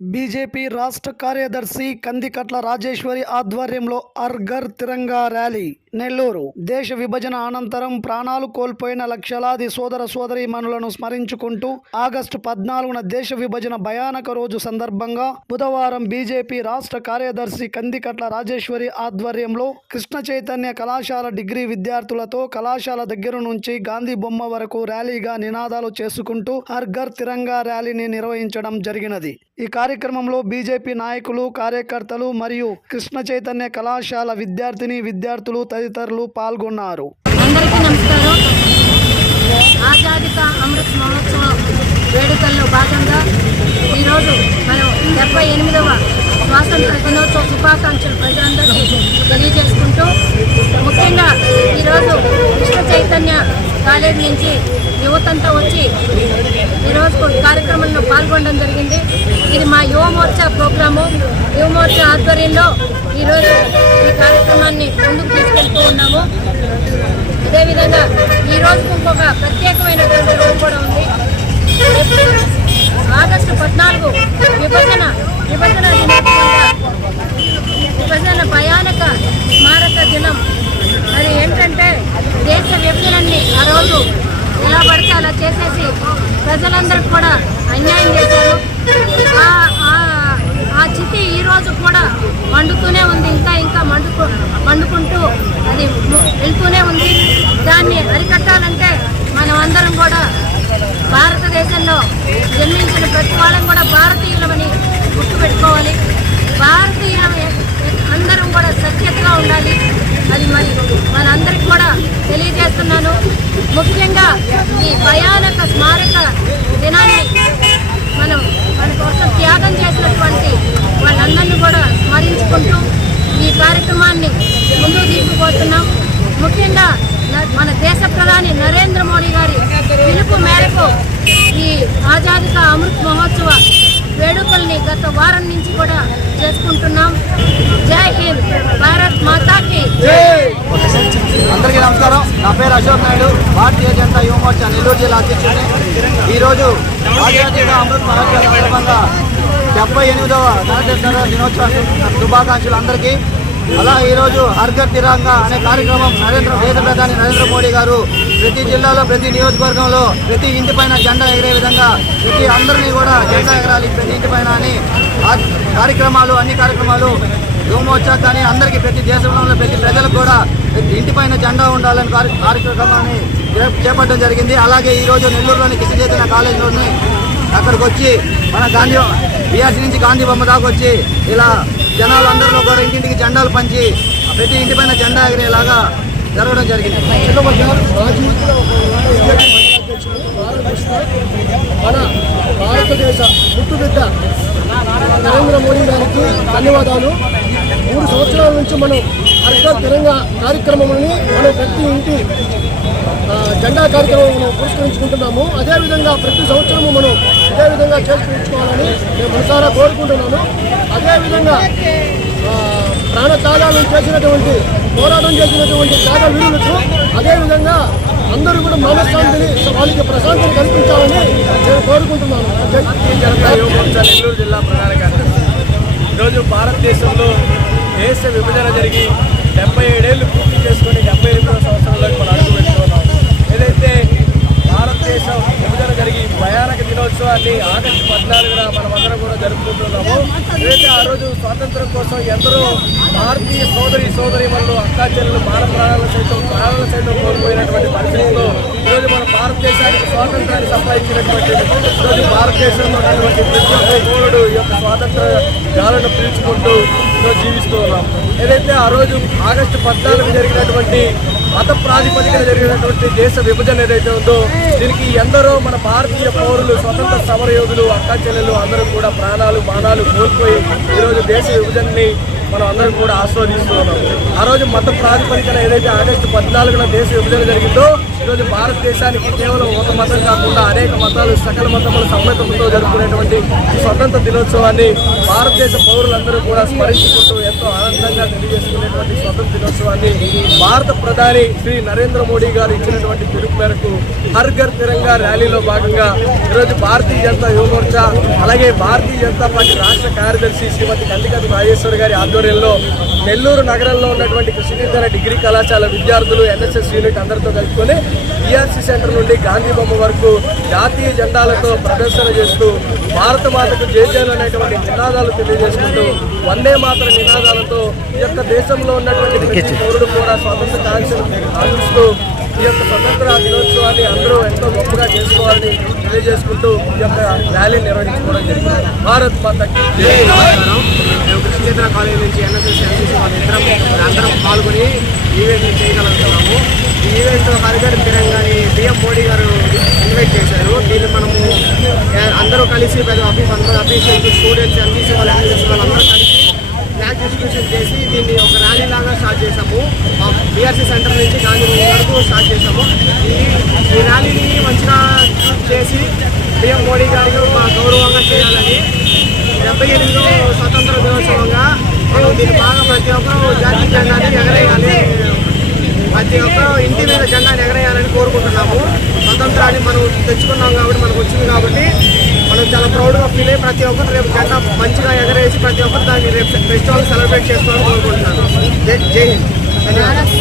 BJP రాష్ట్ర కార్యదర్శి కందికట్ల రాజేశ్వరి ఆధ్వర్యంలో హర్ ఘర్ తిరంగా ర్యాలీ నెల్లూరు. దేశ విభజన అనంతరం ప్రాణాలు కోల్పోయిన లక్షలాది సోదర సోదరీమణులను స్మరించుకుంటూ ఆగస్టు 14న దేశ విభజన భయానక రోజు సందర్భంగా బుధవారం బీజేపీ రాష్ట్ర కార్యదర్శి కందికట్ల రాజేశ్వరి ఆధ్వర్యంలో కృష్ణ చైతన్య కళాశాల డిగ్రీ విద్యార్థులతో కళాశాల దగ్గర నుంచి గాంధీ బొమ్మ వరకు ర్యాలీగా నినాదాలు చేసుకుంటూ హర్ ఘర్ తిరంగా ర్యాలీని నిర్వహించడం జరిగినది. ఈ కార్యక్రమంలో బీజేపీ నాయకులు, కార్యకర్తలు మరియు కృష్ణ చైతన్య కళాశాల విద్యార్థులు తదితరులు పాల్గొన్నారు. అందరికీ నమస్కారం. ఆజాదీ కా అమృత్ మహోత్సవం వేడుకల్లో భాగంగా ఈరోజు మనం 78వ స్వాతంత్ర దినోత్సవ శుభాకాంక్షలు ప్రజలందరికీ తెలియజేసుకుంటూ, ముఖ్యంగా ఈరోజు కృష్ణ చైతన్య కాలేజీ నుంచి యువతంతా వచ్చి ఈరోజు కార్యక్రమంలో పాల్గొనడం జరిగింది. ఇది మా యువ మోర్చా ప్రోగ్రాము. యువ మోర్చా ఆధ్వర్యంలో ఈరోజు ఈ కార్యక్రమాన్ని ముందుకు తీసుకెళ్తూ ఉన్నాము. అదేవిధంగా ఈరోజు ఇంకొక ప్రత్యేకమైనటువంటి రోజు కూడా ఉంది. ఆగస్టు 14 విభజన దినోత్సవంగా, విభజన భయానక స్మారక దినం. అది ఏంటంటే దేశ విభజనని ఆ రోజు ఎలా పడితే అలా చేసేసి ప్రజలందరికీ కూడా అన్యాయం చేశారు. ఆ చితి ఈరోజు కూడా మండుతూనే ఉంది. ఇంకా మండుకుంటూ అది వెళ్తూనే ఉంది. దాన్ని అరికట్టాలంటే మనం అందరం కూడా భారతదేశంలో జన్మించిన ప్రతి వాళ్ళం కూడా భారతీయులమని గుర్తుపెట్టుకోవాలి. భారతీయులం అందరం కూడా సఖ్యతగా ఉండాలి. అది మరి మనందరికీ కూడా తెలియజేస్తున్నాను. ముఖ్యంగా ఈ భయానక స్మారక దినాన్ని మన కోసం త్యాగం చేసినటువంటి వాళ్ళందరినీ కూడా స్మరించుకుంటూ ఈ కార్యక్రమాన్ని ముందుకు తీసుకుపోతున్నాం. ముఖ్యంగా మన దేశ ప్రధాని నరేంద్ర మోడీ గారి పిలుపు మేరకు ఈ ఆజాదీ కా అమృత్ మహోత్సవ వేడుకల్ని గత వారం నుంచి కూడా చేసుకుంటున్నాం. జై హింద్, భారత్ మాతాకి. అందరికీ నమస్కారం. నా పేరు అశోక్ నాయుడు, భారతీయ జనతా యువ మోర్చా నెల్లూరు జిల్లా అధ్యక్షుడిని. ఈరోజు ఆజాదీ కా అమృత్ మహోత్సవ సందర్భంగా 78వ గణతంత్ర దినోత్సవ శుభాకాంక్షలు అందరికీ. అలా ఈరోజు హర్ ఘర్ తిరంగా అనే కార్యక్రమం దేశ ప్రధాని నరేంద్ర మోడీ గారు ప్రతి జిల్లాలో, ప్రతి నియోజకవర్గంలో, ప్రతి ఇంటి పైన జెండా ఎగిరే విధంగా ప్రతి అందరినీ కూడా జెండా ఎగరాలి ప్రతి ఇంటి పైన అని అన్ని కార్యక్రమాలు యువ మోర్చా కానీ అందరికీ, ప్రతి దేశంలో ఉన్న ప్రతి ప్రజలకు కూడా ఇంటి పైన జెండా ఉండాలని కార్యక్రమాన్ని చేపట్టడం జరిగింది. అలాగే ఈరోజు నెల్లూరులోని కృష్ణ చైతన్య కాలేజీలోని అక్కడికి వచ్చి మన బీఆర్సీ నుంచి గాంధీ బొమ్మ దాకా వచ్చి ఇలా జనాలందరిలో కూడా ఇంటింటికి జెండాలు పంచి ప్రతి ఇంటి పైన జెండా ఎగిరేలాగా జరగడం జరిగింది. మన భారతదేశ ముట్టుబిడ్డ నరేంద్ర మోడీ గారికి ధన్యవాదాలు. 3 సంవత్సరాల నుంచి మనం హర్ ఘర్ తిరంగా కార్యక్రమాన్ని మనం ప్రతి ఇంటి జెండా కార్యక్రమం మనం పురస్కరించుకుంటున్నాము. అదేవిధంగా ప్రతి సంవత్సరము మనం అదేవిధంగా చేసుకుంటుకోవాలని నేను మనసారా కోరుకుంటున్నాను. అదేవిధంగా ప్రాణత్యాగాలు చేసినటువంటి, పోరాటం చేసినటువంటి త్యాగ వీరులకు అదేవిధంగా అందరూ కూడా మనశ్శాంతిని, వాళ్ళకి ప్రశాంతిని కల్పించాలని నేను కోరుకుంటున్నాను. నెల్లూరు జిల్లా ప్రధాన కార్యదర్శి. ఈరోజు భారతదేశంలో దేశ విభజన జరిగి 77 ఏళ్ళు పూర్తి చేసుకొని 78వ సంవత్సరంలోకి మనం అడుగు పెట్టుకున్నాం. ఏదైతే భారతదేశం విభజన జరిగి భయానక దినోత్సవాన్ని ఆగస్టు 14న మనమందరం కూడా జరుపుకుంటున్నాము. ఏదైతే ఆ రోజు స్వాతంత్రం కోసం ఎందరో భారతీయ సోదరీమణులు, అక్కా చెల్లెలు ప్రాణాలను సైతం కోల్పోయినటువంటి పరిస్థితుల్లో ఈరోజు మన భారతదేశానికి స్వాతంత్రాన్ని సంపాదించినటువంటి ఈరోజు భారతదేశంలో ఉన్నటువంటి ప్రతి ఒక్క పౌరుడు ఈ యొక్క స్వాతంత్ర గాలను పీల్చుకుంటూ ఈరోజు జీవిస్తూ ఉన్నాం. ఏదైతే ఆ రోజు ఆగస్టు 14 జరిగినటువంటి మత ప్రాతిపదికన జరిగినటువంటి దేశ విభజన ఏదైతే ఉందో, దీనికి ఎందరో మన భారతీయ పౌరులు, స్వతంత్ర సమరయోధులు, అక్కా చెల్లెలు అందరూ కూడా మానాలు కోల్పోయి ఈరోజు దేశ విభజనని మనం అందరం కూడా ఆస్వాదిస్తూ ఉన్నాం. ఆ రోజు మత ప్రాతిపదికన ఏదైతే ఆగస్టు 14న దేశ విభజన జరిగిందో, ఈరోజు భారతదేశానికి కేవలం ఒక మతం కాకుండా అనేక మతాలు, సకల మతముల సమ్మతంతో జరుపుకునేటువంటి ఈ స్వతంత్ర దినోత్సవాన్ని భారతదేశ పౌరులందరూ కూడా స్మరించుకుంటూ ఎంతో ఆనందంగా తెలియజేసుకునేటువంటి స్వతంత్ర దినోత్సవాన్ని భారత ప్రధాని శ్రీ నరేంద్ర మోడీ గారు ఇచ్చినటువంటి పిలుపు మేరకు హర్ ఘర్ తిరంగా ర్యాలీలో భాగంగా ఈరోజు భారతీయ జనతా యువ మోర్చా అలాగే భారతీయ జనతా పార్టీ రాష్ట్ర కార్యదర్శి శ్రీమతి కందికట్ల రాజేశ్వరి గారి ఆధ్వర్యంలో నెల్లూరు నగరంలో ఉన్నటువంటి కృష్ణకీర్తన డిగ్రీ కళాశాల విద్యార్థులు ఎన్ఎస్ఎస్ యూనిట్ అందరితో కలుపుకొని ఈఆర్సీ సెంటర్ నుండి గాంధీ బొమ్మ వరకు జాతీయ జెండాలతో ప్రదర్శన చేస్తూ భారత మాతకు జయజయలు అనేటువంటి నినాదాలు తెలియజేసుకుంటూ వందే మాతర నినాదాలతో ఈ యొక్క దేశంలో ఉన్నటువంటి ప్రతి పౌరుడు కూడా స్వాతంత్ర కాంక్షను ఆశిస్తూ ఈ యొక్క స్వతంత్ర దినోత్సవాన్ని అందరూ ఎంతో గొప్పగా చేసుకోవాలని తెలియజేసుకుంటూ ఈ యొక్క ర్యాలీ నిర్వహించుకోవడం జరిగింది. భారత్ మాతకి జై. మేము కృష్ణేంద్ర కాలేజ్ నుంచి ఎన్ఎస్ఎస్ ఎన్సీసీ అందరం పాల్గొని ఈవెంట్ చేయగలుగుతున్నాము. ఈ ఈవెంట్ హర్ ఘర్ తిరంగాని పిఎం మోడీ గారు ఇన్వైట్ చేశారు. దీన్ని మనము అందరూ కలిసి పెద్ద అఫీషియల్స్ స్టూడెంట్స్ ఎన్సీసీ వాళ్ళు ఎన్ఎస్ఎస్ వాళ్ళందరూ కలిసి ఫ్లాగ్ డిస్ట్రిబ్యూషన్ చేసి దీన్ని ఒక ర్యాలీ లాగా స్టార్ట్ చేసాము. బీఆర్సీ సెంటర్ నుంచి గాంధీ వరకు స్టార్ట్ చేసాము. ఈ ర్యాలీని మంచిగా చేసి పిఎం మోడీ గారికి గౌరవంగా చేయాలని 78వ స్వతంత్ర దినోత్సవంగా మనం దీన్ని బాగా ప్రతి ఒక్కరూ జాతీయ జెండాని ఎగరేయాలి, ప్రతి ఒక్కరూ ఇంటి మీద జెండాని ఎగరేయాలని కోరుకుంటున్నాము. స్వతంత్రాన్ని మనం తెచ్చుకున్నాం కాబట్టి మనకు వచ్చింది కాబట్టి మనం చాలా ప్రౌడ్గా ఫీల్ అయ్యి ప్రతి ఒక్కరు రేపు జెండా మంచిగా ఎగరేసి ప్రతి ఒక్కరు దాన్ని రేపు ఫెస్టివల్ సెలబ్రేట్ చేసుకోవాలని కోరుకుంటున్నాను. జై హింద్. ధన్యవాదాలు.